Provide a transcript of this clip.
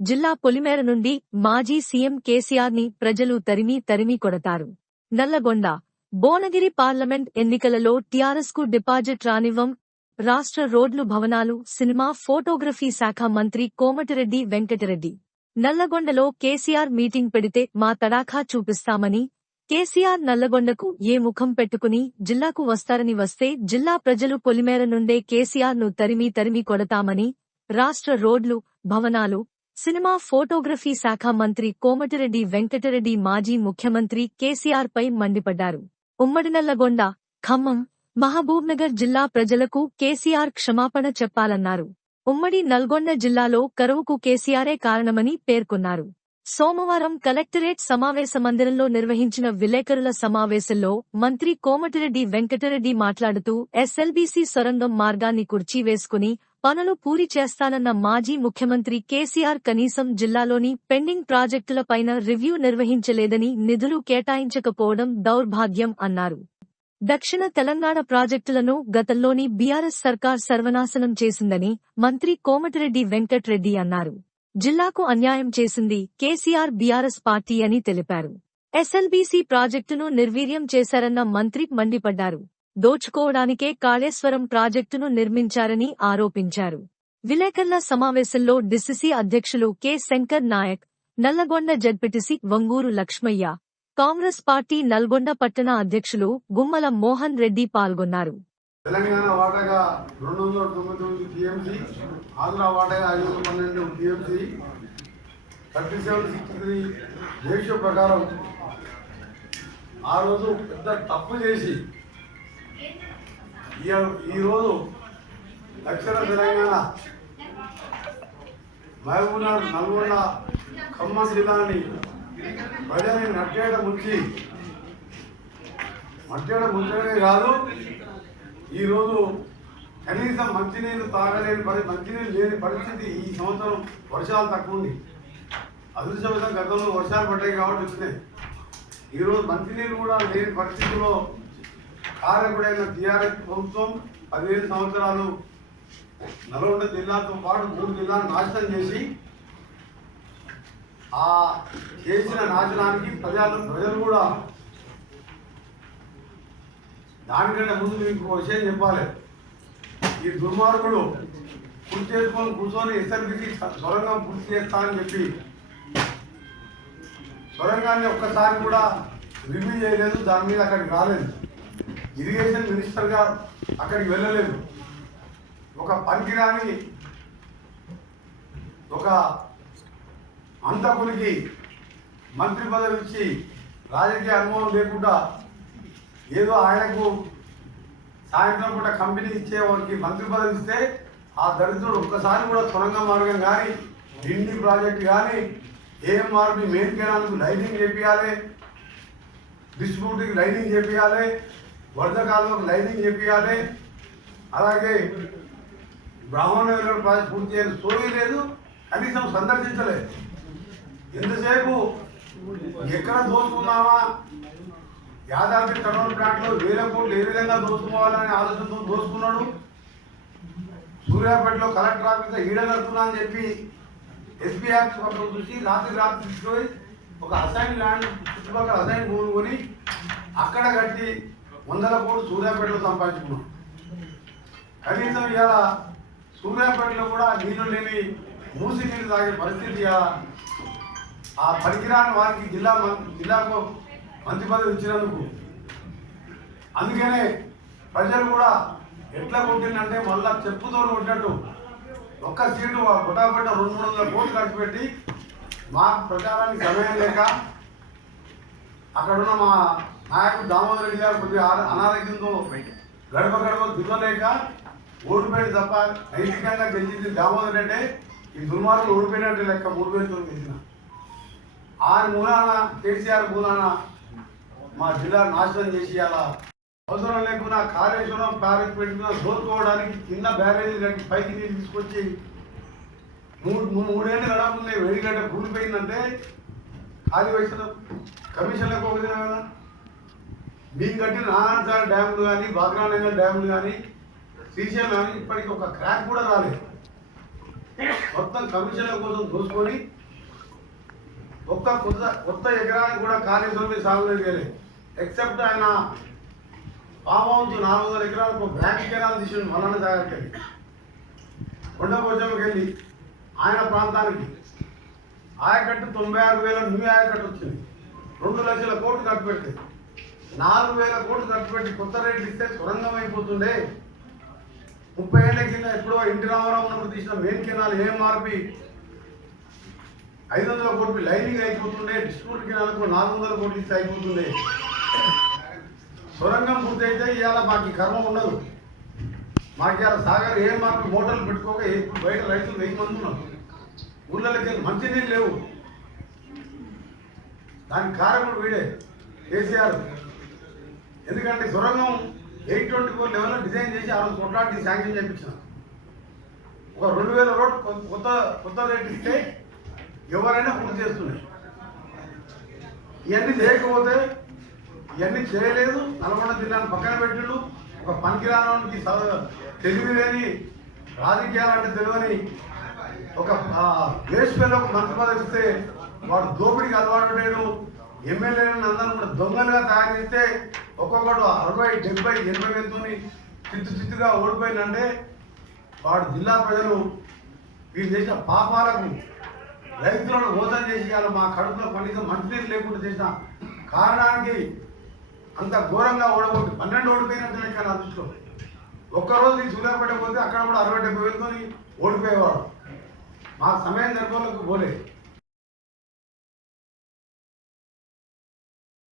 జిల్లా పొలిమేర నుండి మాజీ సీఎం కేసీఆర్ ని ప్రజలు తరిమి కొడతారు. నల్లగొండ భువనగిరి పార్లమెంట్ ఎన్నికలలో టీఆర్ఎస్ కు డిపాజిట్ రానివ్వం. రాష్ట్ర రోడ్లు భవనాలు సినిమా ఫోటోగ్రఫీ శాఖ మంత్రి కోమటిరెడ్డి వెంకటరెడ్డి నల్లగొండలో కేసీఆర్ మీటింగ్ పెడితే మా తడాఖా చూపిస్తామని, కేసీఆర్ నల్లగొండకు ఏ ముఖం పెట్టుకుని జిల్లాకు వస్తారని, వస్తే జిల్లా ప్రజలు పొలిమేర నుండే కేసీఆర్ ను తరిమి కొడతామని రాష్ట్ర రోడ్లు భవనాలు సినిమా ఫోటోగ్రఫీ శాఖ మంత్రి కోమటిరెడ్డి వెంకటరెడ్డి మాజీ ముఖ్యమంత్రి కేసీఆర్ పై మండిపడ్డారు. ఉమ్మడి నల్లగొండ, ఖమ్మం, మహబూబ్నగర్ జిల్లా ప్రజలకు కేసీఆర్ క్షమాపణ చెప్పాలన్నారు. ఉమ్మడి నల్గొండ జిల్లాలో కరువుకు కేసీఆరే కారణమని పేర్కొన్నారు. సోమవారం కలెక్టరేట్ సమావేశ మందిరంలో నిర్వహించిన విలేకరుల సమావేశంలో మంత్రి కోమటిరెడ్డి వెంకటరెడ్డి మాట్లాడుతూ ఎస్ఎల్బీసీ సొరంగం మార్గాన్ని కుర్చీవేసుకుని పనులు పూర్తి చేస్తానన్న మాజీ ముఖ్యమంత్రి కేసీఆర్ కనీసం జిల్లాలోని పెండింగ్ ప్రాజెక్టులపైన రివ్యూ నిర్వహించలేదని, నిధులు కేటాయించకపోవడం దౌర్భాగ్యం అన్నారు. దక్షిణ తెలంగాణ ప్రాజెక్టులను గతంలోని బీఆర్ఎస్ సర్కార్ సర్వనాశనం చేసిందని మంత్రి కోమటిరెడ్డి వెంకట్రెడ్డి అన్నారు. జిల్లాకు అన్యాయం చేసింది కేసీఆర్ బీఆర్ఎస్ పార్టీ అని తెలిపారు. ఎస్ఎల్బీసీ ప్రాజెక్టును నిర్వీర్యం చేశారన్న మంత్రి మండిపడ్డారు. దోచుకోవడానికే కాళేశ్వరం ప్రాజెక్టును నిర్మించారని ఆరోపించారు. విలేకరుల సమావేశంలో డిసిసి అధ్యక్షులు K Shankar Nayak, Nalgonda ZPTC Vanguru Lakshmaiah, Congress party Nalgonda పట్టణ అధ్యక్షులు గుమ్మల మోహన్ రెడ్డి పాల్గొన్నారు. తెలంగాణ వాటాగా 299 టీఎంసీ, ఆంధ్ర వాటాగా 512 టీఎంసీ, 3763 రేషియో ప్రకారం ఆ రోజు పెద్ద తప్పు చేసి ఈరోజు దక్షిణ తెలంగాణ మహబూబ్నగర్, నల్గొండ, ఖమ్మం జిల్లాని ప్రజల్ని ముంచడమే కాదు, ఈరోజు కనీసం మంచినీళ్ళు తాగలేని మంచినీళ్ళు లేని పరిస్థితి. ఈ సంవత్సరం వర్షాలు తక్కువ ఉంది. అదృష్టవశాత్తు గతంలో వర్షాలు పడ్డాయి కాబట్టి వచ్చినాయి. ఈరోజు మంచినీళ్ళు కూడా లేని పరిస్థితిలో కారకుడైన టీఆర్ఎస్ ప్రభుత్వం 15 సంవత్సరాలు నల్గొండ జిల్లాతో పాటు 3 జిల్లాలు నాశనం చేసి, ఆ చేసిన నాశనానికి ప్రజలు కూడా దానికంటే ముందు మీకు విషయం చెప్పాలి. ఈ దుర్మార్గుడు కూర్చొని ఎస్ఎల్బీసీ సొరంగం పూర్తి చేస్తా అని చెప్పి సొరంగాన్ని ఒక్కసారి కూడా రివ్యూ చేయలేదు. దాని మీద అక్కడికి రాలేదు. ఇరిగేషన్ మినిస్టర్గా అక్కడికి వెళ్ళలేదు. ఒక పనికిరాని ఒక అంతకునికి మంత్రి పదవి ఇచ్చి రాజకీయ అనుభవం లేకుండా ఏదో ఆయనకు సాయంత్రం పూట కంపెనీ ఇచ్చేవారికి మంత్రి పదవి ఇస్తే ఆ దరిద్రుడు ఒక్కసారి కూడా సొరంగ మార్గం కానీ, డిండి ప్రాజెక్ట్ కానీ, ఏఎంఆర్పి మెయిన్ కెనాల్కు లైనింగ్ చేపియాలి, డిస్ట్రిబ్యూటర్కి లైనింగ్ చేపియాలి, వరద కాలువకు లైనింగ్ చేపియాలి, అలాగే బ్రాహ్మణ ప్రాజెక్ట్ పూర్తి చేయాలి. సోయి లేదు, కనీసం సందర్శించలేదు. ఎంతసేపు ఎక్కడ దోచుకున్నామా, యాదాద్రి కర్నూలు ప్లాంట్లో 1000 కోట్లు ఏ విధంగా దోచుకోవాలనే ఆలోచనతో దోచుకున్నాడు. సూర్యాపేటలో కలెక్టర్ ఆఫీస్ ఈడ కడుతున్నా అని చెప్పి ఎస్పీ ఆఫీస్ పక్కన చూసి రాత్రి తీసుకుపోయి ఒక అసైన్ ల్యాండ్ చుట్టుపక్కల అసైన్ భూమి కొని అక్కడ కట్టి 100 కోట్లు సూర్యాపేటలో సంపాదించుకున్నాం. కనీసం ఇవాళ సూర్యాపేటలో కూడా నీళ్లు లేని మూసి నీళ్ళు తాగే పరిస్థితి. ఆ పనికిరాని వారికి జిల్లాకు మంత్రి పదవి ఇచ్చినందుకు. అందుకనే ప్రజలు కూడా ఎట్లా కొట్టిందంటే మళ్ళా చెప్పుతో కొట్టినట్టు ఒక్క సీటు కొట్టాపట్ట 200-300 కోట్లు ఖర్చు పెట్టి మా ప్రచారానికి సమయం లేక అక్కడున్న మా నాయకుడు దామోదర్ రెడ్డి గారు కొద్దిగా అనారోగ్యంతో గడప దిగలేక ఓడిపోయింది తప్ప నైతికంగా గెలిచింది దామోదర్ రెడ్డి. ఈ దుర్మార్గులు ఓడిపోయినట్టు లెక్క 3 పేరుతో గెలిచిన ఆయన మూలాన, కేసీఆర్ మూలాన మా జిల్లా నాశనం చేసి అలా అవసరం లేకుండా కాళేశ్వరం ప్రాజెక్ట్ పెట్టుకున్న దోచుకోవడానికి కింద బ్యారేజీలు కట్టి పైకి నీళ్ళు తీసుకొచ్చి 3 ఏళ్ళు గడపకుండా వేడిగడ్డ కూలిపోయిందంటే ఖాళీ వయసులో కమిషన్లకు ఒక దిన కదా. మీకు కట్టిన నారాయణసాగర్ డ్యాములు కానీ, బాగ్రానగర్ డ్యాములు కానీ, శ్రీశైలం కానీ ఇప్పటికి ఒక క్రాక్ కూడా రాలేదు. మొత్తం కమిషన్ల కోసం దోసుకొని ఒక్క కొత్త ఎకరానికి కూడా కాళేశ్వరం సాగు చేయలేదు. ఎక్సెప్ట్ ఆయన ఫామ్ హౌస్ 400 ఎకరాలకు బ్యాంక్ కెనాల్ తీసి మల్లన్న సాగర్కి వెళ్ళి కొండపోచంకి వెళ్ళి ఆయన ప్రాంతానికి ఆయకట్టు 96,000 న్యూ ఆయకట్టు వచ్చింది. 2 లక్షల కోట్లు ఖర్చు పెట్టి 4,000 కోట్లు ఖర్చు పెట్టి కొత్త రేట్లు ఇస్తే సొరంగం అయిపోతుండే. 30 ఏళ్ల కింద ఎప్పుడో ఎన్టీ రామారావు ఉన్నప్పుడు తీసిన మెయిన్ కెనాల్ ఏం మార్పి 500 కోట్లు లైనింగ్ అయిపోతుండే. డిస్ట్రిబ్యూటర్ కెనాల్కు 400 కోట్లు ఇస్తే అయిపోతుండే. సొరంగం పూర్తయితే ఇవాళ మాకు కర్మ ఉండదు. మాకు ఇవాళ సాగర్ ఏం మార్పు మోటార్లు పెట్టుకోక బయట రైతులు 1000 మంది ఉన్నారు. ఊళ్ళకి మంచినీళ్ళు లేవు. దానికి కారకుడు వీడే కేసీఆర్. ఎందుకంటే సొరంగం 824 లెవెల్లో డిజైన్ చేసి ఆ రోజు కొట్లాడి శాంక్షన్ చేయించిన ఒక 2000 రోడ్ కొత్త రేట్ ఇస్తే ఎవరైనా పూర్తి చేస్తున్నాయి. ఇవన్నీ చేయకపోతే ఇవన్నీ చేయలేదు. నల్గొండ జిల్లాను పక్కన పెట్టిండు. ఒక పనికిరానికి తెలివి లేని రాజకీయాలంటే తెలియని ఒక దేశంలోకి మంత్రి పదవి ఇస్తే వాడు దోపిడికి అలవాటు లేడు. ఎమ్మెల్యేలను అందరూ కూడా దొంగలుగా తయారు చేస్తే ఒక్కొక్కడు 60, 70, 80 వేలతోని చిత్తుగా ఓడిపోయిందంటే వాడు జిల్లా ప్రజలు వీళ్ళు చేసిన పాపాలకు రైతులను మోసం చేసి మా కడుపులో కనీసం మంచినీరు లేకుండా చేసిన కారణానికి అంత ఘోరంగా ఓడబోతుంది. 12 ఓడిపోయినట్టు లెక్క నా దృష్టిలో. ఒక్కరోజు ఈ సూర్యాపేట పోతే అక్కడ కూడా 60, 70 వేలతోని ఓడిపోయేవాడు. మా సమయం జరపలకు పోలేదు.